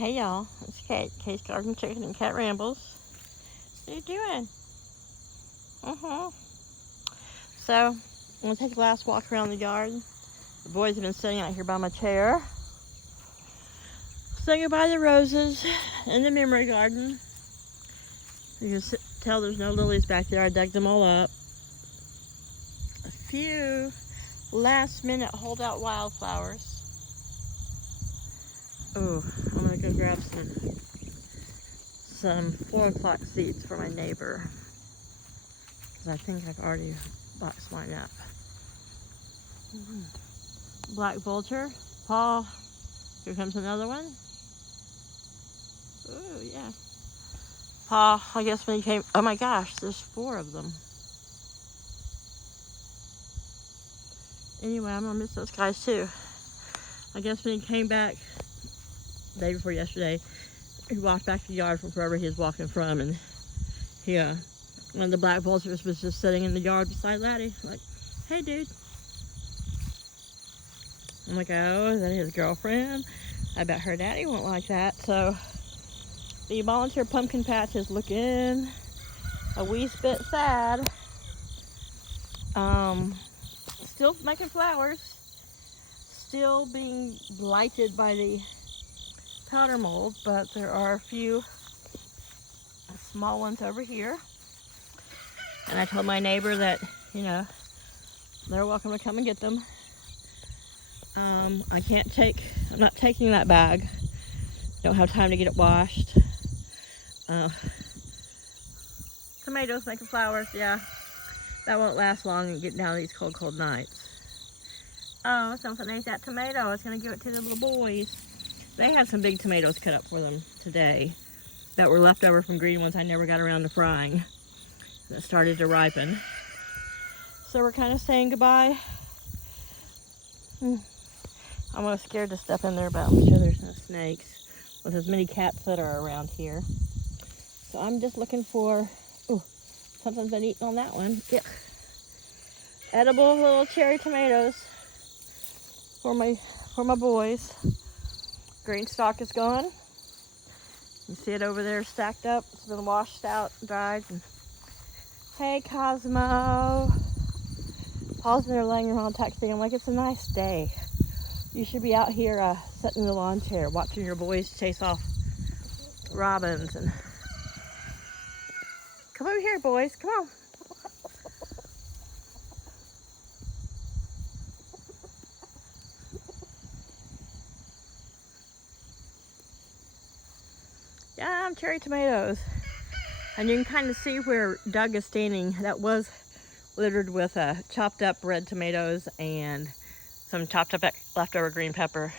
Hey y'all, it's Kate, Kate's Garden Chicken and Cat Rambles. What are you doing? So, I'm going to take a last walk around the yard. The boys have been sitting out here by my chair, saying goodbye to the roses in the memory garden. You can tell there's no lilies back there. I dug them all up. A few last minute holdout wildflowers. Oh, I'm going to go grab some 4 o'clock seeds for my neighbor, because I think I've already boxed mine up. Black vulture. Paul, here comes another one. Oh, yeah. Paul, I guess when he came, oh my gosh, there's 4 of them. Anyway, I'm gonna miss those guys too. I guess when he came back, the day before yesterday, he walked back to the yard from wherever he was walking from, and he, one of the black vultures was just sitting in the yard beside Laddie, like, hey dude. I'm like, oh, is that his girlfriend? I bet her daddy won't like that. So the volunteer pumpkin patch is looking a wee bit sad. Still making flowers, still being blighted by the powder mold, but there are a few small ones over here. And I told my neighbor that, you know, they're welcome to come and get them. I'm not taking that bag. Don't have time to get it washed. Tomatoes making flowers, yeah. That won't last long and get down these cold nights. Oh, something ate that tomato. I was gonna give it to the little boys. They had some big tomatoes cut up for them today that were left over from green ones I never got around to frying. That started to ripen. So we're kind of saying goodbye. I'm almost scared to step in there, but I'm sure there's no snakes with as many cats that are around here. So I'm just looking for, ooh, something's been eaten on that one. Yuck. Edible little cherry tomatoes for my boys. Green stalk is gone. You see it over there stacked up. It's been washed out, dried. And hey, Cosmo. Paul's been there laying around texting. I'm like, it's a nice day. You should be out here sitting in the lawn chair watching your boys chase off robins. And come over here, boys. Come on. Yeah, cherry tomatoes. And you can kind of see where Doug is standing. That was littered with chopped up red tomatoes and some chopped up leftover green pepper.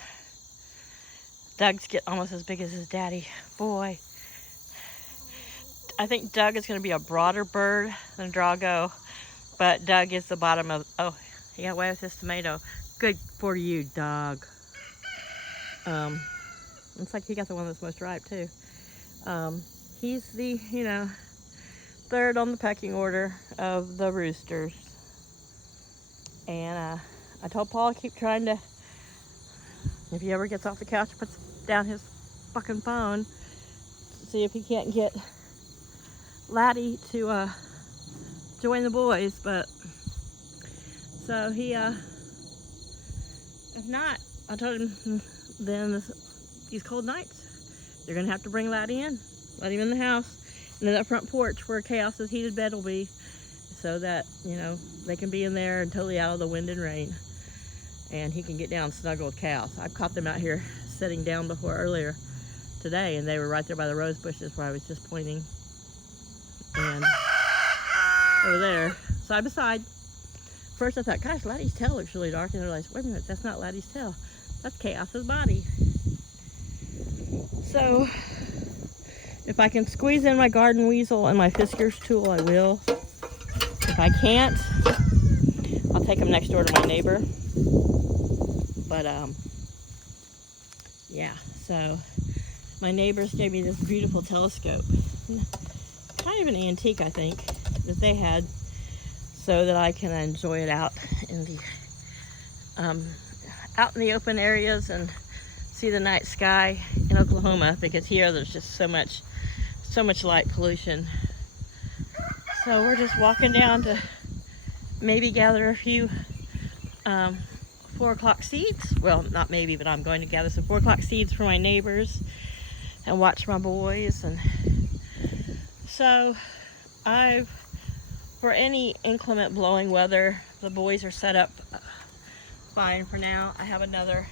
Doug's get almost as big as his daddy. Boy. I think Doug is going to be a broader bird than Drago, but Doug is the bottom of, oh, he got away with his tomato. Good for you, Doug. Looks like he got the one that's most ripe too. He's the, you know, third on the pecking order of the roosters. And I told Paul to keep trying to, if he ever gets off the couch, puts down his fucking phone, see if he can't get Laddie to join the boys. But so he, if not, I told him then these cold nights, you're gonna have to bring Laddie in, let him in the house, and then that front porch where Chaos's heated bed will be, so that, you know, they can be in there and totally out of the wind and rain, and he can get down and snuggle with Chaos. I've caught them out here sitting down before earlier today, and they were right there by the rose bushes where I was just pointing, and over there, side by side. First I thought, gosh, Laddie's tail looks really dark, and I realized, wait a minute, that's not Laddie's tail, that's Chaos's body. So, if I can squeeze in my garden weasel and my Fisker's tool, I will. If I can't, I'll take them next door to my neighbor. But, yeah, so my neighbors gave me this beautiful telescope. Kind of an antique, I think, that they had, so that I can enjoy it out in the open areas and see the night sky in Oklahoma, because here there's just so much light pollution. So we're just walking down to maybe gather a few 4 o'clock seeds. Well, not maybe, but I'm going to gather some 4 o'clock seeds for my neighbors and watch my boys. And so for any inclement blowing weather, the boys are set up fine for now. I have another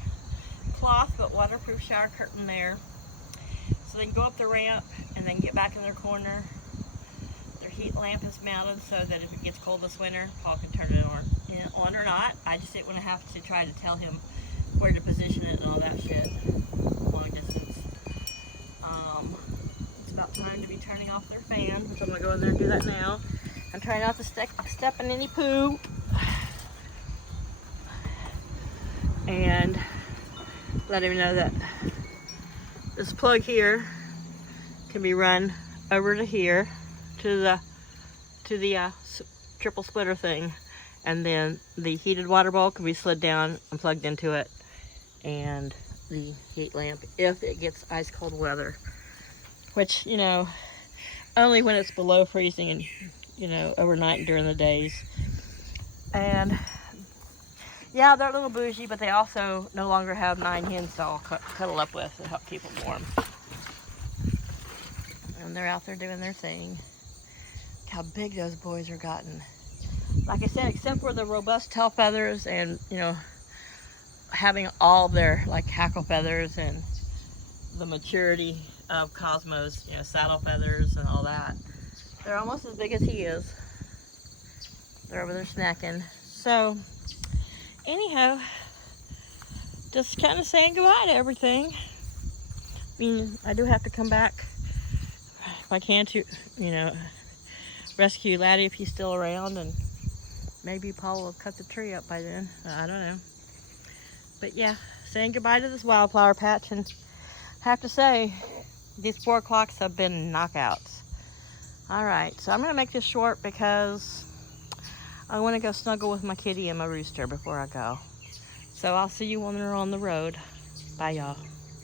cloth but waterproof shower curtain there, so they can go up the ramp and then get back in their corner. Their heat lamp is mounted so that if it gets cold this winter, Paul can turn it on or not. I just didn't want to have to try to tell him where to position it and all that shit. Long distance. It's about time to be turning off their fan, so I'm going to go in there and do that now. I'm trying not to step in any poo. And let him know that this plug here can be run over to here to the triple splitter thing, and then the heated water bowl can be slid down and plugged into it, and the heat lamp if it gets ice cold weather, which, you know, only when it's below freezing and, you know, overnight and during the days. And yeah, they're a little bougie, but they also no longer have 9 hens to all cuddle up with to help keep them warm. And they're out there doing their thing. Look how big those boys are gotten. Like I said, except for the robust tail feathers and, you know, having all their like hackle feathers and the maturity of Cosmo's, you know, saddle feathers and all that, they're almost as big as he is. They're over there snacking. So anyhow, just kind of saying goodbye to everything. I mean, I do have to come back if I can to, you know, rescue Laddie if he's still around, and maybe Paul will cut the tree up by then. I don't know. But yeah, saying goodbye to this wildflower patch, and I have to say, these 4 o'clocks have been knockouts. All right, so I'm gonna make this short because I want to go snuggle with my kitty and my rooster before I go. So I'll see you when we're on the road. Bye, y'all.